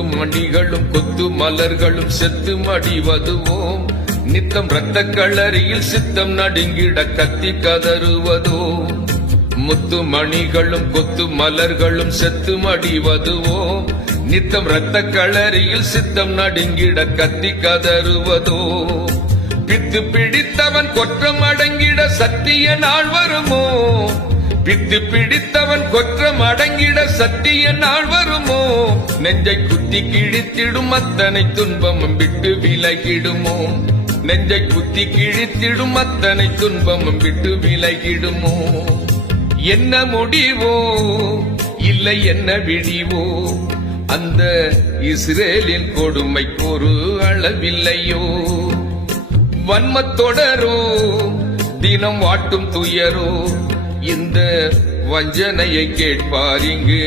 முத்து மணிகளும் கொத்து மலர்களும் செத்து மடிவதுவோம் நித்தம் ரத்த களரியில் சித்தம் நடுங்கிட கத்தி கதறுவதோ முத்து மணிகளும் கொத்து மலர்களும் செத்து மடிவதுவோம் நித்தம் ரத்த களரியில் சித்தம் நடுங்கிட கத்தி கதறுவதோ பித்து பிடித்தவன் கொற்றம் அடங்கிட சத்திய நாள் வருமோ பித்து பிடித்தவன் கொற்றம் அடங்கிட சத்திய நாள் வருமோ நெஞ்சை குத்தி கிழித்திடும் அத்தனை துன்பமும் விட்டு விலகிடுமோ நெஞ்சை குத்தி கிழித்திடும் அத்தனை துன்பமும் விட்டு விலகிடுமோ என்ன முடிவோ இல்லை என்ன விடிவோ அந்த இஸ்ரேலின் கொடுமைக்கு ஒரு அளவில்லையோ வன்மத்தொடரோ தினம் வாட்டும் துயரோ இந்த வஞ்சனையை கேட்பார் இங்கு